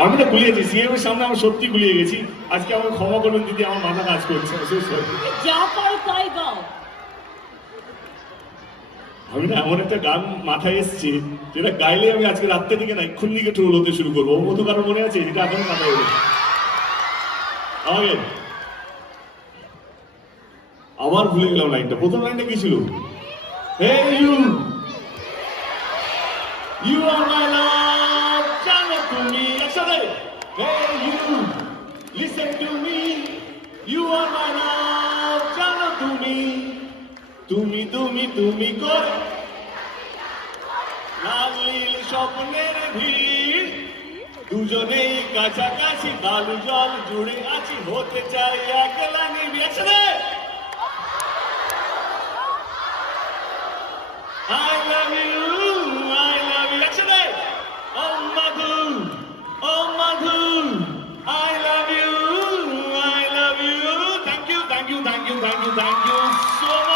আমি না গুলিয়েছি, সিএম এর সামনে আমি সত্যি গুলিয়ে গেছি। আজকে আমাকে ক্ষমা করবেন দিদি, আমার মাথা কাজ করছে। যা পারো তাই গাও। আমি না এমন একটা গান মাথায় এসছে যেটা গাইলে আমি আজকে রাত্রে দিকে না এক্ষুন দিকে ট্রোল হতে শুরু করবো। ওর মতো কারো মনে আছে যেটা এখন মাথায় এলো? আমাকে আবার ভুলে গেলাম লাইনটা। প্রথম লাইনটা কি ছিল? হে you, you are my love, জানো তুমি। একসাথে, hey you, listen to me, you are my love, জানো তুমি। তুমি তুমি তুমি করে লাল নীল স্বপ্নের ভিড়, দুজনেই কাছাকাছি, বালু জল জুড়ে আছি, হতে চাই একলা নিবি। একসাথে, I love you, I love you. একসাথে, oh Madhu, oh Madhu, I love you, I love you. Thank you, thank you, thank you, thank you, thank you so much.